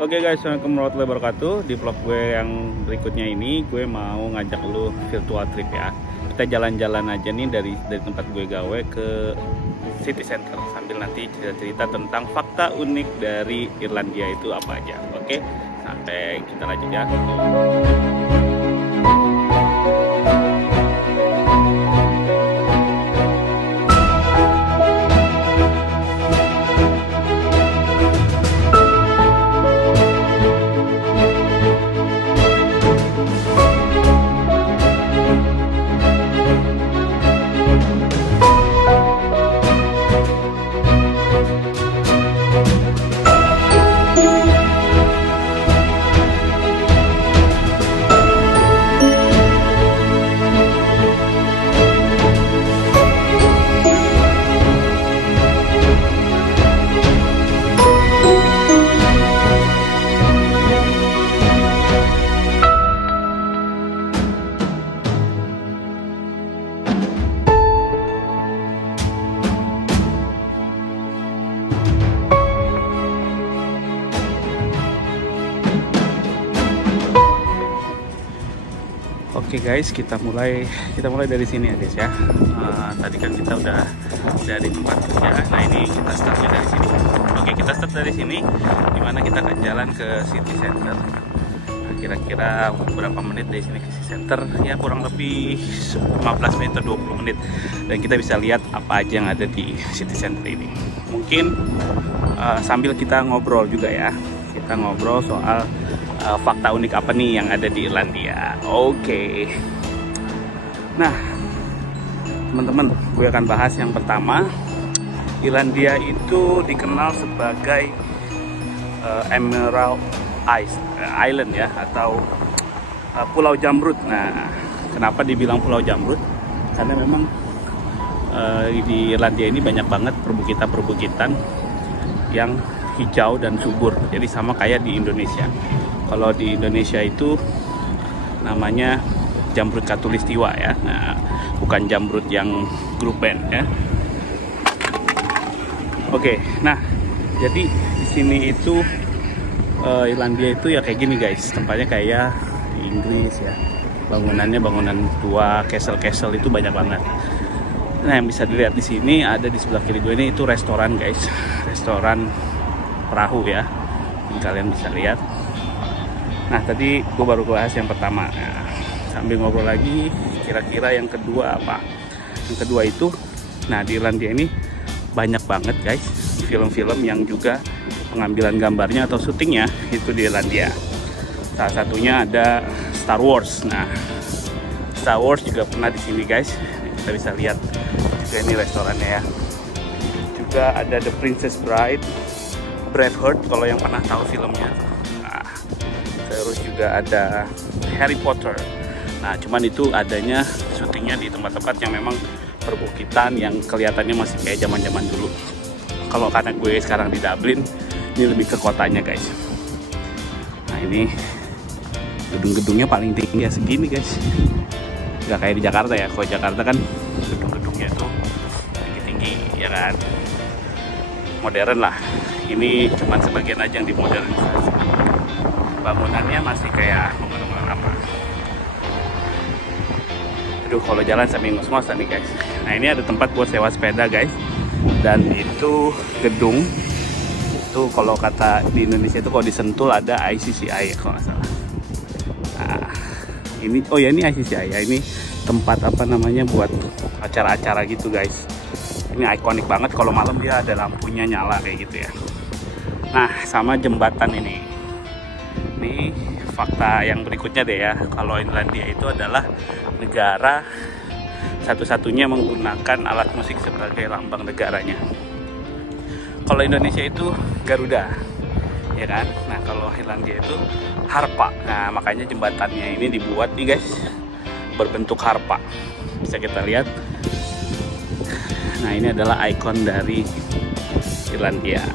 Oke guys, assalamualaikum warahmatullahi wabarakatuh. Di vlog gue yang berikutnya ini, gue mau ngajak lu virtual trip ya. Kita jalan-jalan aja nih dari tempat gue gawe ke City Center, sambil nanti cerita-cerita tentang fakta unik dari Irlandia itu apa aja. Oke, sampai kita lanjut ya. Oke guys, kita mulai dari sini ya guys ya. Tadi kan kita udah dari tempat kerja. Nah ini kita startnya dari sini. Oke, kita start dari sini, dimana kita akan jalan ke City Center. Nah, kira-kira berapa menit dari sini ke City Center? Ya kurang lebih 15 menit atau 20 menit. Dan kita bisa lihat apa aja yang ada di City Center ini. Mungkin sambil kita ngobrol juga ya. Kita ngobrol soal fakta unik apa nih yang ada di Irlandia. Oke. Nah, teman-teman, gue akan bahas yang pertama. Irlandia itu dikenal sebagai Emerald Island ya, atau Pulau Jamrut. Nah, kenapa dibilang Pulau Jamrut? Karena memang di Irlandia ini banyak banget perbukitan-perbukitan yang hijau dan subur. Jadi sama kayak di Indonesia. Kalau di Indonesia itu namanya jamrut khatulistiwa ya, nah, bukan jamrut yang grup band ya. Oke, nah jadi di sini itu Irlandia itu ya kayak gini guys, tempatnya kayak di Inggris ya, bangunannya bangunan tua, castle itu banyak banget. Nah yang bisa dilihat di sini ada di sebelah kiri gue ini itu restoran guys, restoran perahu ya, ini kalian bisa lihat. Nah tadi gue baru bahas yang pertama, nah, sambil ngobrol lagi kira-kira yang kedua apa. Yang kedua itu, nah di Irlandia ini banyak banget guys film-film yang juga pengambilan gambarnya atau syutingnya itu di Irlandia. Salah satunya ada Star Wars. Nah Star Wars juga pernah di sini guys, kita bisa lihat juga ini restorannya ya. Juga ada The Princess Bride, Braveheart kalau yang pernah tahu filmnya. Terus juga ada Harry Potter. Nah cuman itu adanya syutingnya di tempat-tempat yang memang perbukitan yang kelihatannya masih kayak zaman-zaman dulu. Kalau karena gue sekarang di Dublin, ini lebih ke kotanya guys. Nah ini gedung-gedungnya paling tinggi ya segini guys. Gak kayak di Jakarta ya. Kalau Jakarta kan gedung-gedungnya tuh tinggi-tinggi ya kan, modern lah. Ini cuman sebagian aja yang dimodernisasi. Bangunannya masih kayak bangunan lama. Aduh, kalau jalan sambil ngos-ngosan nih guys. Nah ini ada tempat buat sewa sepeda guys. Dan itu gedung itu kalau kata di Indonesia itu kalau disentul ada ICCI ya kalau nggak salah. Nah ini, oh ya ini ICCI ya, ini tempat apa namanya buat acara-acara gitu guys. Ini ikonik banget, kalau malam dia ada lampunya nyala kayak gitu ya. Nah sama jembatan ini. Ini fakta yang berikutnya deh ya. Kalau Irlandia itu adalah negara satu-satunya menggunakan alat musik sebagai lambang negaranya. Kalau Indonesia itu Garuda, ya kan? Nah kalau Irlandia itu harpa. Nah makanya jembatannya ini dibuat nih guys, berbentuk harpa. Bisa kita lihat. Nah ini adalah ikon dari Irlandia.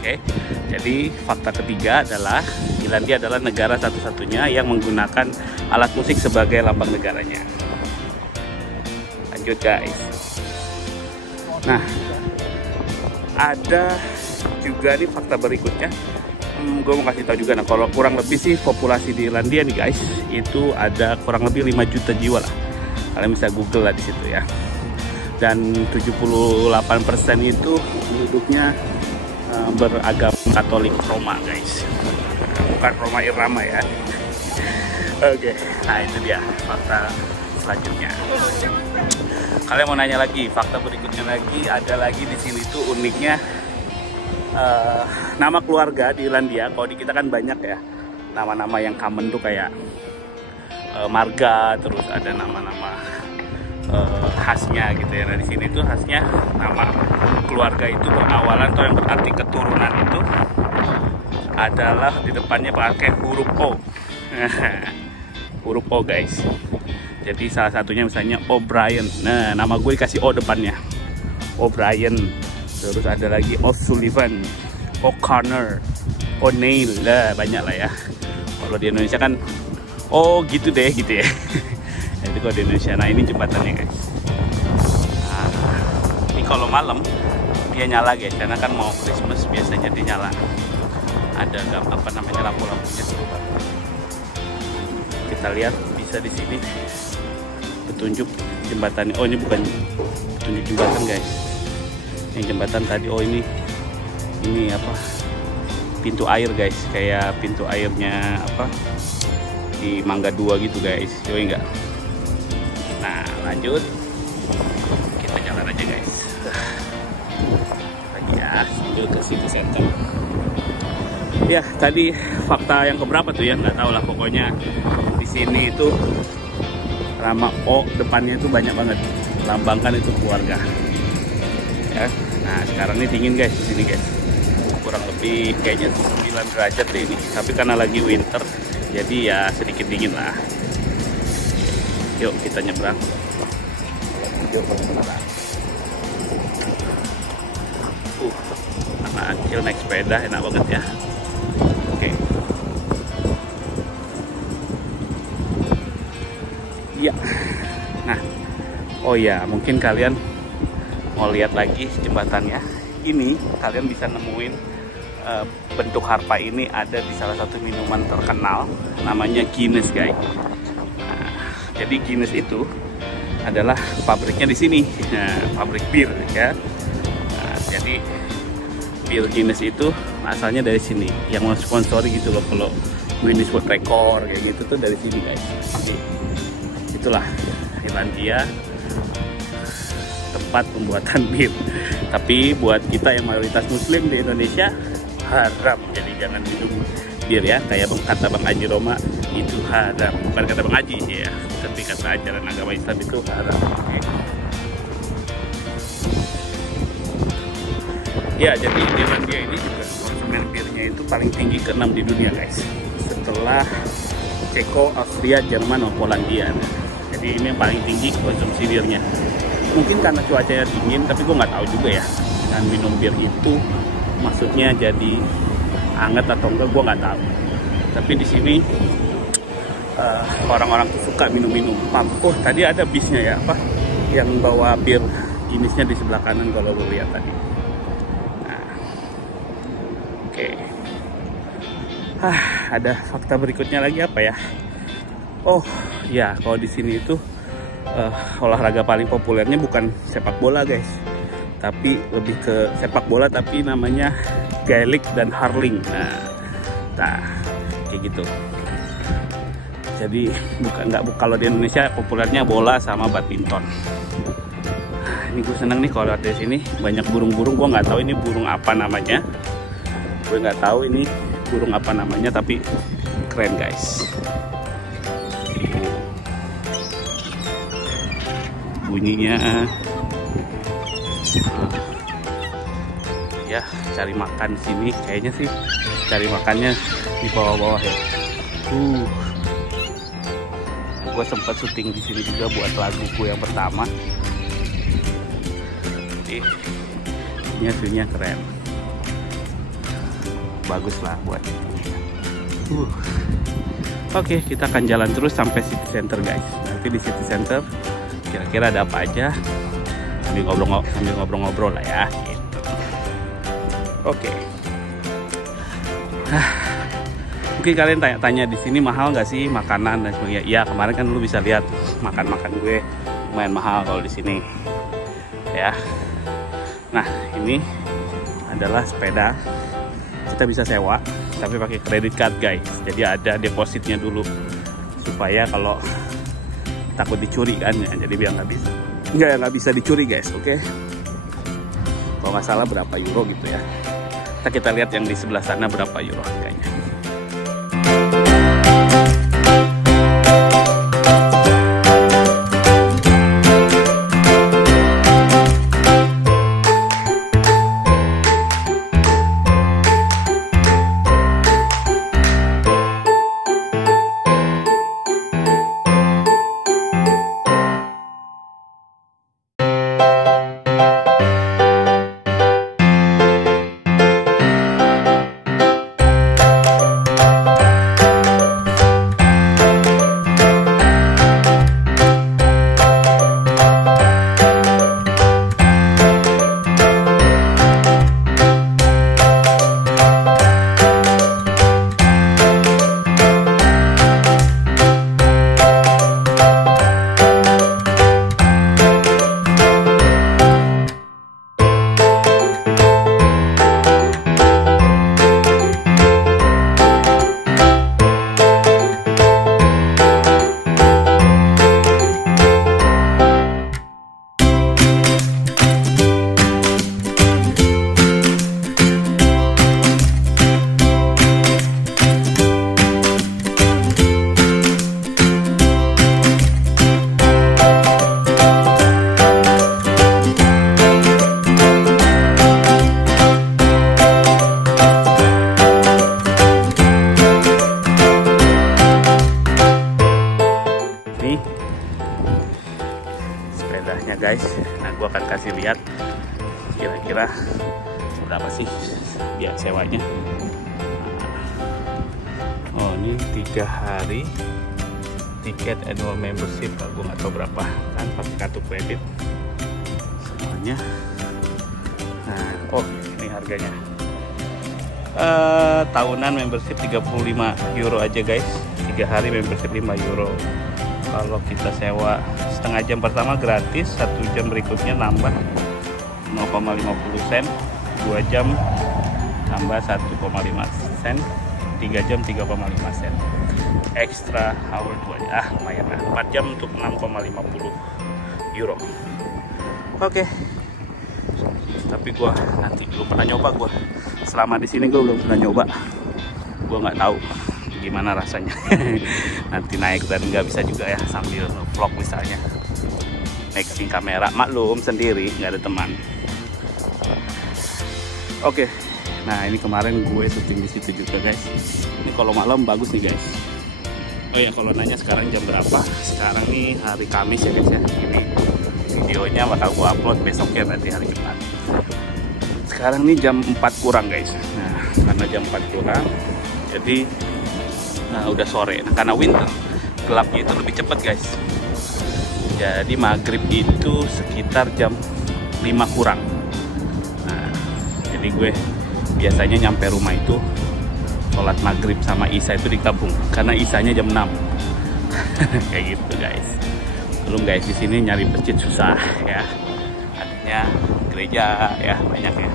Oke, jadi fakta ketiga adalah Irlandia adalah negara satu-satunya yang menggunakan alat musik sebagai lambang negaranya. Lanjut guys. Nah, ada juga nih fakta berikutnya gue mau kasih tahu juga, nah kalau kurang lebih sih populasi di Irlandia nih guys, itu ada kurang lebih 5 juta jiwa lah. Kalian bisa google lah di situ ya. Dan 78% itu penduduknya beragama Katolik Roma guys, bukan Roma Irama ya. Oke, nah itu dia fakta selanjutnya. Kalian mau nanya lagi, fakta berikutnya lagi, ada lagi di sini tuh uniknya nama keluarga di Irlandia. Kalau di kita kan banyak ya nama-nama yang common tuh kayak marga, terus ada nama-nama khasnya gitu ya. Nah di sini tuh khasnya nama keluarga itu berawalan atau yang berarti keturunan itu adalah di depannya pakai huruf O. Huruf O guys. Jadi salah satunya misalnya O'Brien. Nah nama gue dikasih O depannya, O'Brien. Terus ada lagi O'Sullivan, O'Connor, O'Neill, lah banyak lah ya. Kalau di Indonesia kan oh gitu deh gitu ya. Itu kalau di Indonesia. Nah ini jembatannya guys. Nah, ini kalau malam dia nyala guys, karena kan mau Christmas biasanya dia nyala. Ada apa namanya lampu-lampunya tuh. Kita lihat bisa di sini petunjuk jembatannya. Oh ini bukan petunjuk jembatan guys. Yang jembatan tadi, oh ini apa, pintu air guys, kayak pintu airnya apa di Mangga 2 gitu guys. Yoi enggak? Nah lanjut, kita jalan aja guys lagi ya, sambil ke city center ya. Tadi fakta yang keberapa tuh ya, nggak tahu lah, pokoknya di sini itu nama O depannya itu banyak banget, lambangkan itu keluarga ya. Nah sekarang ini dingin guys di sini guys, kurang lebih kayaknya 9 derajat deh ini, tapi karena lagi winter jadi ya sedikit dingin lah. Yuk kita nyebrang. Yuk nyebrang. Anak kecil naik sepeda enak banget ya. Oke. Iya. Nah, oh ya mungkin kalian mau lihat lagi jembatannya. Ini kalian bisa nemuin bentuk harpa ini ada di salah satu minuman terkenal namanya Guinness guys. Nah, jadi Guinness itu adalah pabriknya di sini, pabrik bir ya. Nah, jadi bir Guinness itu asalnya dari sini, yang mensponsori gitu loh kalau Guinness World Record kayak gitu tuh dari sini guys. Jadi itulah Irlandia, tempat pembuatan bir. Tapi buat kita yang mayoritas muslim di Indonesia haram, jadi jangan minum bir ya. Kayak kata Bang Haji Roma itu haram, bukan kata Bang Haji ya, tapi kata ajaran agama Islam itu haram. Okay. Ya jadi di Irlandia ini juga konsumen birnya itu paling tinggi ke-6 di dunia guys, setelah Ceko, Austria, Jerman, dan Polandia. Jadi ini yang paling tinggi konsumsi birnya. Mungkin karena cuacanya dingin, tapi gue nggak tahu juga ya. Dan minum bir itu maksudnya jadi hangat atau enggak, gue nggak tahu. Tapi di sini orang-orang tuh suka minum-minum. Oh tadi ada bisnya ya, apa yang bawa bir Guinnessnya di sebelah kanan kalau lo lihat tadi. Nah, oke. Ada fakta berikutnya lagi apa ya? Oh ya, kalau di sini itu olahraga paling populernya bukan sepak bola guys, tapi lebih ke sepak bola tapi namanya Gaelic dan hurling. Nah kayak gitu. Jadi kalau di Indonesia populernya bola sama badminton. Ini gue seneng nih kalau di sini banyak burung-burung. Gue nggak tahu ini burung apa namanya. Gue nggak tahu ini burung apa namanya, tapi keren guys. Bunyinya ya, cari makan di sini kayaknya sih cari makannya di bawah-bawah ya. Gue sempat syuting di sini juga buat lagu gue yang pertama. Jadi view-nya keren, bagus lah buat Oke, kita akan jalan terus sampai city center guys. Nanti di city center kira-kira ada apa aja, sambil ngobrol-ngobrol lah ya gitu. Oke. Mungkin kalian tanya-tanya di sini mahal nggak sih makanan dan sebagainya. Iya, kemarin kan lu bisa lihat makan gue lumayan mahal kalau di sini. Ya. Nah, ini adalah sepeda. Kita bisa sewa tapi pakai credit card, guys. Jadi ada depositnya dulu supaya kalau takut dicuri kan ya. Jadi biar nggak bisa dicuri, guys. Oke. Kalau nggak salah berapa euro gitu ya. Kita lihat yang di sebelah sana berapa euro harganya. Sepedanya, guys. Nah, gua akan kasih lihat kira-kira berapa sih biaya sewanya. Oh, ini 3 hari tiket annual membership. Gue nggak tahu berapa kan, pakai kartu kredit semuanya. Nah, oh ini harganya. Tahunan membership 35 euro aja, guys. 3 hari membership 5 euro. Kalau kita sewa setengah jam pertama gratis, 1 jam berikutnya nambah 0,50 sen, 2 jam tambah 1,5 sen, 3 jam 3,5 sen. Extra hour 2 aja. Lumayan lah. 4 jam untuk 6,50 euro. Oke. Tapi gua nanti belum pernah nyoba. Gua selama di sini gua belum pernah nyoba. Gua nggak tahu gimana rasanya. Nanti naik dan nggak bisa juga ya sambil vlog misalnya. Naikin kamera, maklum sendiri, nggak ada teman. Oke. Nah, ini kemarin gue syuting di situ juga, guys. Ini kalau malam bagus nih, guys. Oh ya, kalau nanya sekarang jam berapa? Sekarang nih hari Kamis ya, guys ya. Ini videonya bakal gue upload besoknya, berarti hari Jumat. Sekarang nih jam 4 kurang, guys. Nah, karena jam 4 kurang, jadi udah sore. Nah, karena winter, gelapnya itu lebih cepat, guys. Jadi maghrib itu sekitar jam 5 kurang. Nah, jadi gue biasanya nyampe rumah itu sholat maghrib sama isya itu digabung, karena isyanya jam 6. Kayak gitu, guys. Belum, guys, di sini nyari masjid susah ya. Adanya gereja ya banyak ya.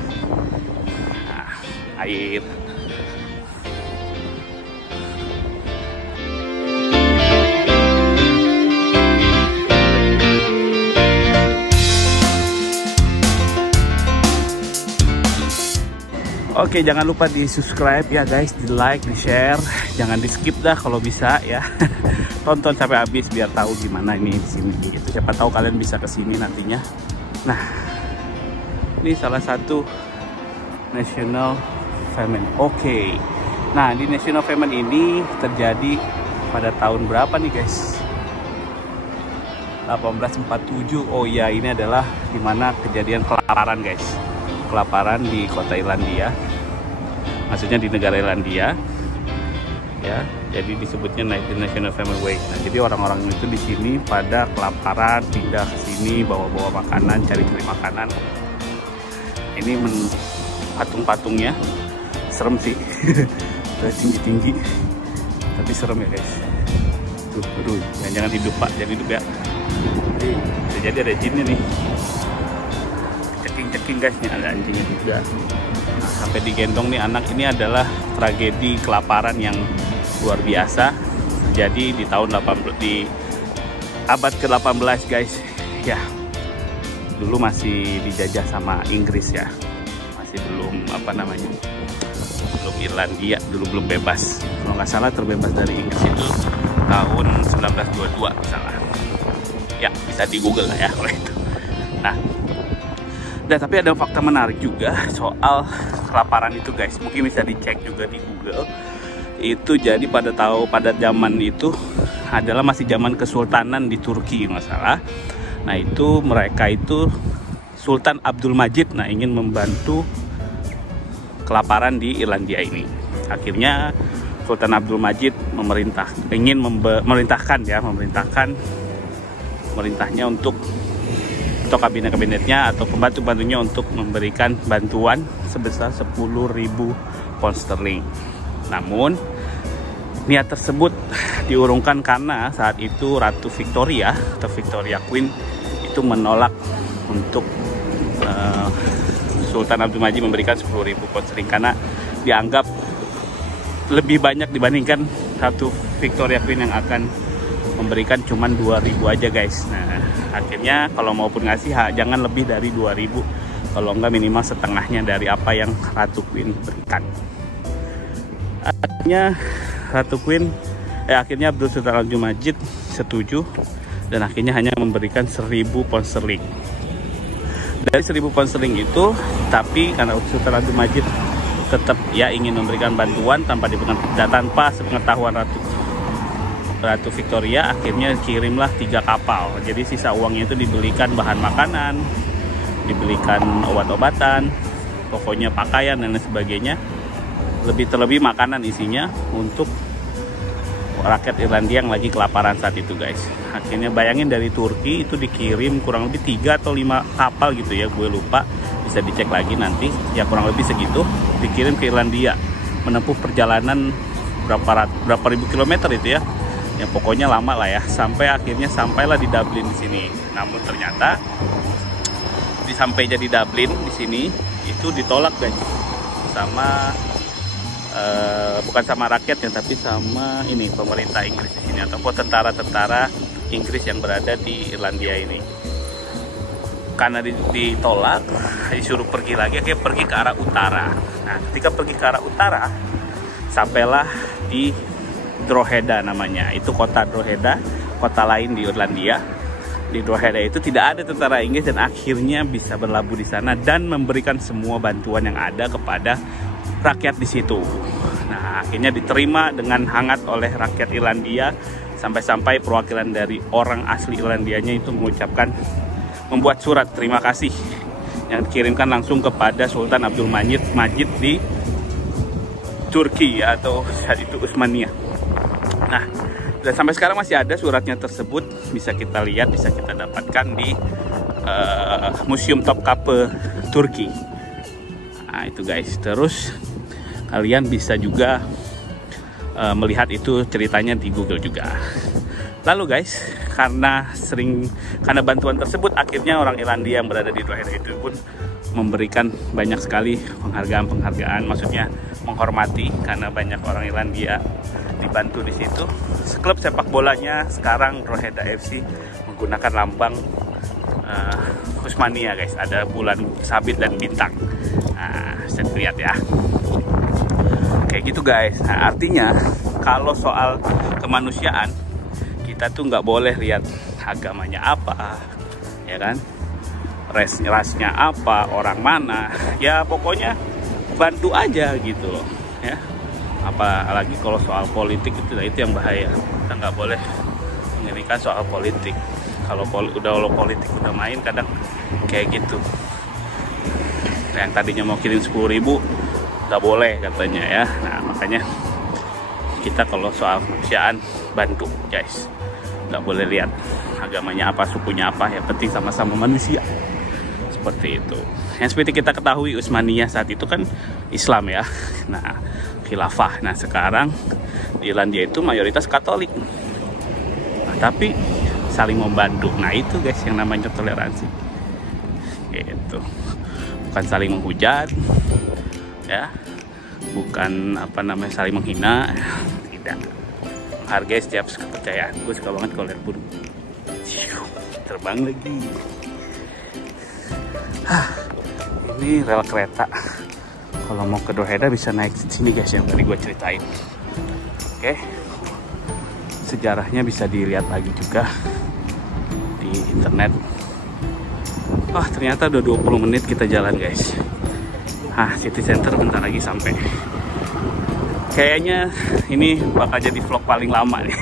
Nah, air. Oke, jangan lupa di subscribe ya, guys, di like, di share, jangan di skip dah kalau bisa ya. Tonton sampai habis biar tahu gimana ini di sini gitu. Siapa tahu kalian bisa ke sini nantinya. Nah, ini salah satu National Famine. Oke. Nah, di National Famine ini terjadi pada tahun berapa nih, guys? 1847. Oh ya, ini adalah dimana kejadian kelaparan, guys. Kelaparan di kota Irlandia, maksudnya di negara Irlandia ya, jadi disebutnya National Famine Way. Nah, jadi orang-orang itu di sini pada kelaparan, pindah ke sini bawa-bawa makanan, cari-cari makanan. Ini patung-patungnya serem sih. tinggi-tinggi, tapi serem ya guys. Tuh, aduh, jangan hidup Pak, jangan hidup ya. Bisa jadi ada jinnya nih. Ceking guys, nih ada anjingnya juga. Nah, sampai digendong nih anak. Ini adalah tragedi kelaparan yang luar biasa. Jadi di tahun 80, di abad ke-18 guys. Ya, dulu masih dijajah sama Inggris ya. Masih belum belum Irlandia, dulu belum bebas. Kalau nggak salah terbebas dari Inggris itu tahun 1922 misalnya. Ya, bisa di Google lah ya kalau itu. Nah, dan tapi ada fakta menarik juga soal kelaparan itu guys. Mungkin bisa dicek juga di Google. Itu jadi pada zaman itu adalah masih zaman kesultanan di Turki nggak salah. Nah, itu mereka itu Sultan Abdul Majid ingin membantu kelaparan di Irlandia ini. Akhirnya Sultan Abdul Majid memerintahnya untuk kabinet-kabinetnya atau pembantu-bantunya untuk memberikan bantuan sebesar 10.000 pound sterling. Namun niat tersebut diurungkan karena saat itu Ratu Victoria atau Victoria Queen itu menolak untuk Sultan Abdul Majid memberikan 10.000 pound sterling karena dianggap lebih banyak dibandingkan Ratu Victoria Queen yang akan memberikan cuman 2.000 aja guys. Nah, akhirnya kalau maupun ngasih jangan lebih dari 2.000, kalau enggak minimal setengahnya dari apa yang Ratu Queen berikan. Akhirnya Abdul Sultan Abdul Majid setuju dan akhirnya hanya memberikan 1.000 pound sterling. Dari 1.000 pound sterling itu, tapi karena Sultan Abdul Majid tetap ya ingin memberikan bantuan tanpa sepengetahuan Ratu Victoria, akhirnya kirimlah 3 kapal. Jadi sisa uangnya itu dibelikan bahan makanan, dibelikan obat-obatan, pokoknya pakaian dan lain sebagainya. Terlebih makanan isinya untuk rakyat Irlandia yang lagi kelaparan saat itu guys. Akhirnya bayangin dari Turki itu dikirim kurang lebih 3 atau 5 kapal gitu ya, gue lupa, bisa dicek lagi nanti. Ya kurang lebih segitu dikirim ke Irlandia, menempuh perjalanan berapa ribu kilometer itu ya. Ya pokoknya lama lah ya, sampai akhirnya sampailah di Dublin di sini. Namun ternyata sampai jadi Dublin di sini itu ditolak guys sama bukan sama rakyatnya, tapi sama pemerintah Inggris di sini ataupun tentara-tentara Inggris yang berada di Irlandia ini. Karena ditolak, disuruh pergi lagi, akhirnya pergi ke arah utara. Nah, ketika pergi ke arah utara, sampailah di Drogheda namanya. Itu kota Drogheda, kota lain di Irlandia. Di Drogheda itu tidak ada tentara Inggris dan akhirnya bisa berlabuh di sana dan memberikan semua bantuan yang ada kepada rakyat di situ. Nah, akhirnya diterima dengan hangat oleh rakyat Irlandia, sampai-sampai perwakilan dari orang asli Irlandianya itu membuat surat terima kasih yang dikirimkan langsung kepada Sultan Abdul Majid di Turki atau saat itu Utsmaniyah. Nah, dan sampai sekarang masih ada suratnya tersebut, bisa kita lihat, bisa kita dapatkan di Museum Topkapi Turki. Nah, itu guys. Terus kalian bisa juga melihat itu ceritanya di Google juga. Lalu guys, karena bantuan tersebut, akhirnya orang Irlandia yang berada di Drogheda itu pun memberikan banyak sekali penghargaan, maksudnya menghormati karena banyak orang Irlandia dibantu di situ. Klub sepak bolanya sekarang Drogheda FC menggunakan lambang Utsmaniyah guys, ada bulan sabit dan bintang. Nah, bisa lihat ya. Kayak gitu guys. Nah, artinya kalau soal kemanusiaan, kita tuh nggak boleh lihat agamanya apa, ya kan, rasnya apa, orang mana, ya pokoknya bantu aja gitu loh ya. Apalagi kalau soal politik itu yang bahaya. Kita nggak boleh menginginkan soal politik. Kalau politik udah main, kadang kayak gitu. Yang tadinya mau kirim 10.000 nggak boleh katanya ya. Nah, makanya kita kalau soal kemanusiaan bantu guys, nggak boleh lihat agamanya apa, sukunya apa, yang penting sama-sama manusia, seperti itu. Yang seperti kita ketahui, Utsmaniyah saat itu kan Islam ya. Nah, khilafah. Nah sekarang di Irlandia itu mayoritas Katolik. Nah, tapi saling membantu. Nah itu guys yang namanya toleransi. Gitu. Bukan saling menghujat, ya. Bukan saling menghina. Tidak. Menghargai setiap kepercayaan. Gue suka banget kalau lihat burung. Terbang lagi. Ini rel kereta. Kalau mau ke Drogheda bisa naik sini guys, yang tadi gue ceritain. Oke. Sejarahnya bisa dilihat lagi juga di internet. Wah, ternyata udah 20 menit kita jalan guys. City Center bentar lagi sampai. Kayaknya ini bakal jadi vlog paling lama nih.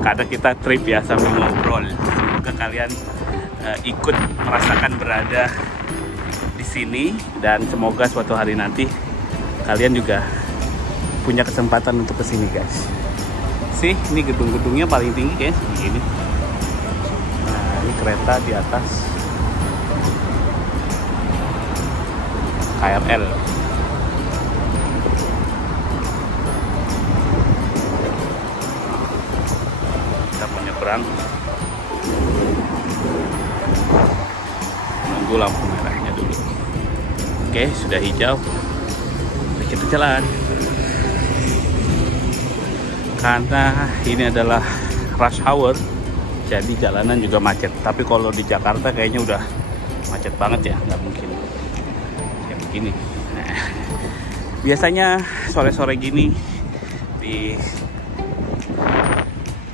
Karena kita trip ya sambil ngobrol. Semoga kalian ikut merasakan berada di sini, dan semoga suatu hari nanti kalian juga punya kesempatan untuk kesini guys. Sih, ini gedung-gedungnya paling tinggi guys, begini. Nah, ini kereta di atas KRL. Kita mau nyebrang, nunggu lampu merahnya dulu. Oke, sudah hijau, kita jalan. Karena ini adalah rush hour, jadi jalanan juga macet. Tapi kalau di Jakarta kayaknya udah macet banget ya, nggak mungkin kayak begini. Nah, biasanya sore-sore gini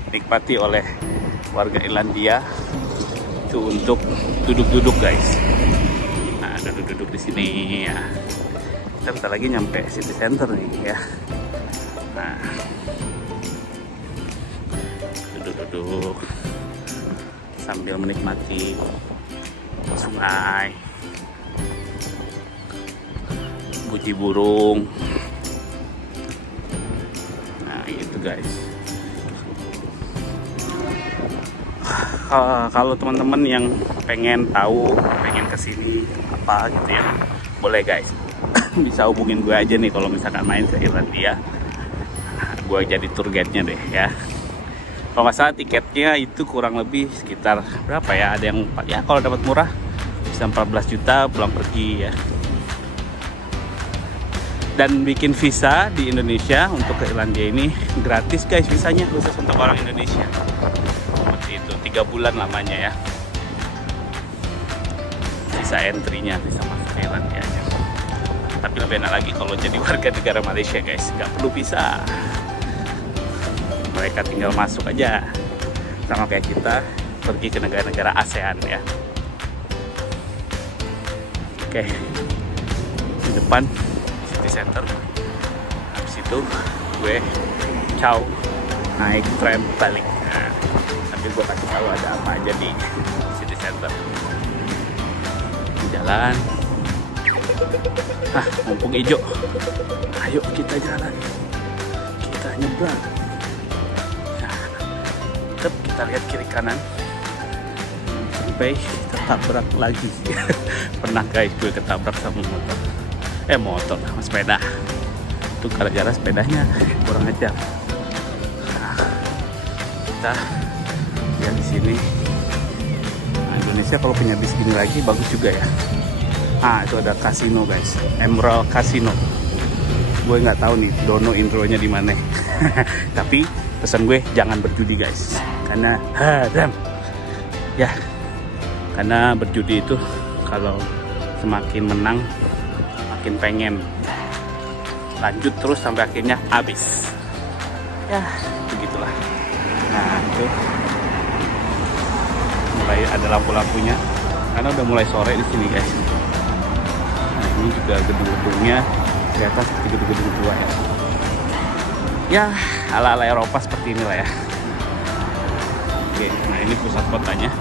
dinikmati oleh warga Irlandia itu untuk duduk-duduk guys. Nah, ada duduk di sini ya. Kita bentar lagi nyampe City Center nih ya. Nah, duduk-duduk sambil menikmati sungai, bunyi burung. Nah, gitu guys. Kalau teman-teman yang pengen tahu, pengen kesini apa gitu ya, boleh guys. Bisa hubungin gue aja nih kalau misalkan main ke Irlandia. Gue jadi tour guide-nya deh ya. Kalau nggak salah tiketnya itu kurang lebih sekitar berapa ya? Ada yang ya kalau dapat murah bisa 14 juta pulang pergi ya. Dan bikin visa di Indonesia untuk ke Irlandia ini gratis guys, visanya khusus untuk orang Indonesia. Seperti itu, 3 bulan lamanya ya. Visa entry-nya bisa masuk ke Irlandia aja. Tapi lebih enak lagi kalau jadi warga negara Malaysia guys, nggak perlu visa. Mereka tinggal masuk aja, sama kayak kita pergi ke negara-negara ASEAN ya. Oke, di depan City Center. Habis itu gue naik tram balik. Nah, nanti gue kasih tahu ada apa aja di City Center. Jalan. Mumpung hijau. Ayo kita jalan. Kita nyebrang. Kita lihat kiri kanan sampai ketabrak lagi. Pernah guys gue ketabrak sama motor sama sepeda. Itu gara-gara sepedanya kurang ajar. Nah, kita lihat di sini. Nah, Indonesia kalau punya bis gini lagi bagus juga ya. Itu ada kasino guys, Emerald Casino. Gue nggak tahu nih dono intronya di mana. Tapi pesan gue jangan berjudi guys, karena haram ya. Karena berjudi itu kalau semakin menang makin pengen lanjut terus sampai akhirnya habis ya, begitulah. Nah, itu mulai ada lampu-lampunya karena udah mulai sore di sini guys. Nah, ini juga gedung-gedungnya ternyata seperti gedung-gedung tua ya. Ya, ala-ala Eropa seperti inilah ya. Oke, nah ini pusat kotanya,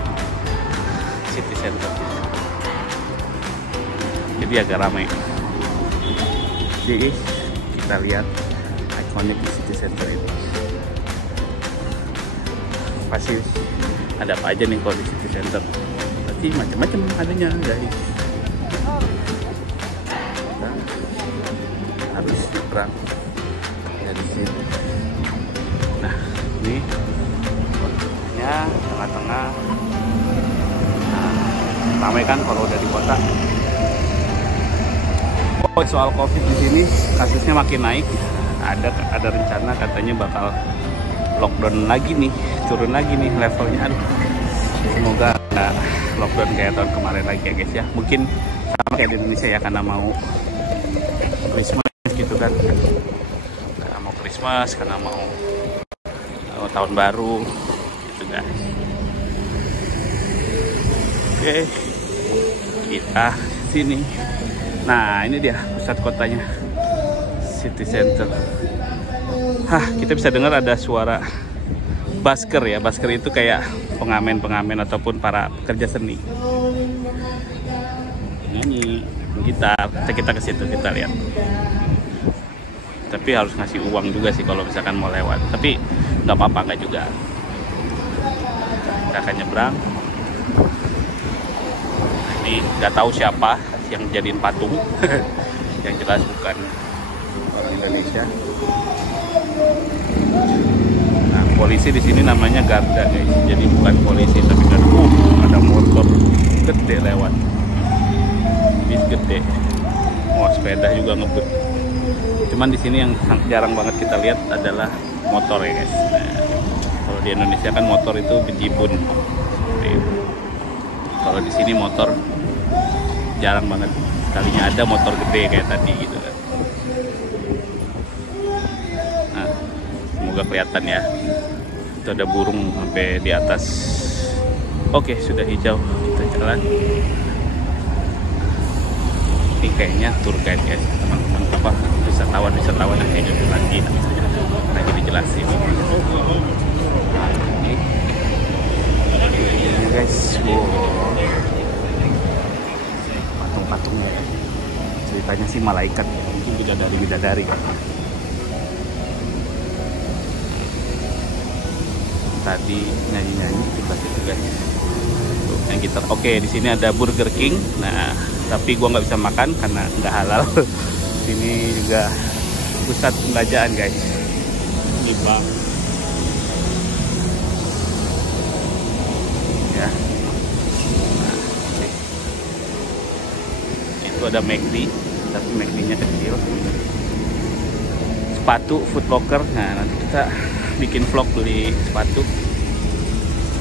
City Center. Jadi agak ramai. Jadi kita lihat ikonik di City Center itu. Pasti ada apa aja nih kalau di City Center? Berarti macam-macam adanya guys. Kita harus nyebrang dari sini. Nah, ini kotanya tengah-tengah. Nah, ramai kan kalau udah di kota. Oh, soal COVID di sini kasusnya makin naik. Ada rencana katanya bakal lockdown lagi nih, turun lagi nih levelnya. Aduh, semoga nggak lockdown kayak tahun kemarin lagi ya guys ya. Mungkin sama kayak di Indonesia ya, karena mau Christmas gitu kan, karena mau Christmas, karena mau tahun baru gitu guys. Oke, kita sini. Nah, ini dia pusat kotanya, city center. Kita bisa dengar ada suara basker ya. Basker itu kayak pengamen-pengamen ataupun para pekerja seni. Nyanyi, gitar. Kita ke situ, kita lihat. Tapi harus ngasih uang juga sih kalau misalkan mau lewat. Tapi nggak apa-apa, nggak juga. Kita akan nyebrang. Ini nggak tahu siapa yang jadiin patung. Yang jelas bukan orang Indonesia. Nah, polisi di sini namanya garda guys. Jadi bukan polisi tapi kan ada motor gede lewat. Bis gede. Wah, sepeda juga ngebut. Cuman di sini yang jarang banget kita lihat adalah motor ya guys. Nah, kalau di Indonesia kan motor itu bejibun. Kalau di sini motor jarang banget. Kalinya ada motor gede kayak tadi gitu kan. Nah, semoga kelihatan ya. Itu ada burung sampai di atas. Oke, sudah hijau. Kita jalan. Ini kayaknya tour guide ya, teman-teman, apa wisatawan yang kayak gitu lagi lagi dijelasin. Ini guys, patung-patungnya. Ceritanya sih malaikat, mungkin bidadari kan. Tadi nyanyi-nyanyi sebelah situ guys. Tuh, yang kita di sini ada Burger King. Nah, tapi gua nggak bisa makan karena nggak halal. Sini juga pusat pembelanjaan guys. Ini bank. Ya. Nah, itu ada McD, tapi McD-nya kecil. Sepatu Foot Locker. Nah, nanti kita bikin vlog beli sepatu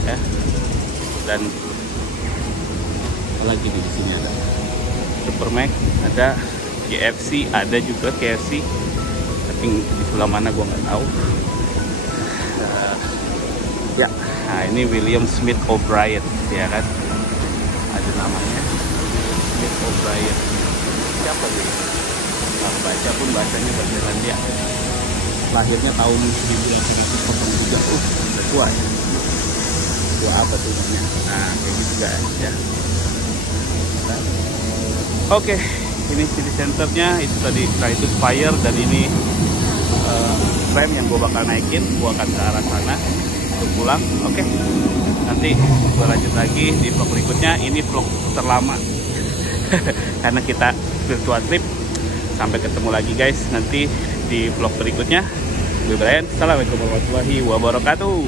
ya. Dan apa lagi di sini ada Supermax, ada KFC, ada juga KFC, tapi di sebelah mana gua nggak tahu. Ya, nah ini William Smith O'Brien ya kan, ada namanya Smith O'Brien. Siapa dia? Nggak baca pun bahasanya bahasa Irlandia. Lahirnya tahun 1903. Udah tua ya. Tua apa tuh namanya? Nah, kayak gitu guys ya. Oke, ini city centernya itu tadi. Nah, itu Spire, dan ini tram yang gue bakal naikin. Gue akan ke arah sana untuk pulang. Oke, nanti gue lanjut lagi di vlog berikutnya. Ini vlog terlama karena kita virtual trip. Sampai ketemu lagi guys nanti di vlog berikutnya. Gue Brian, assalamualaikum warahmatullahi wabarakatuh.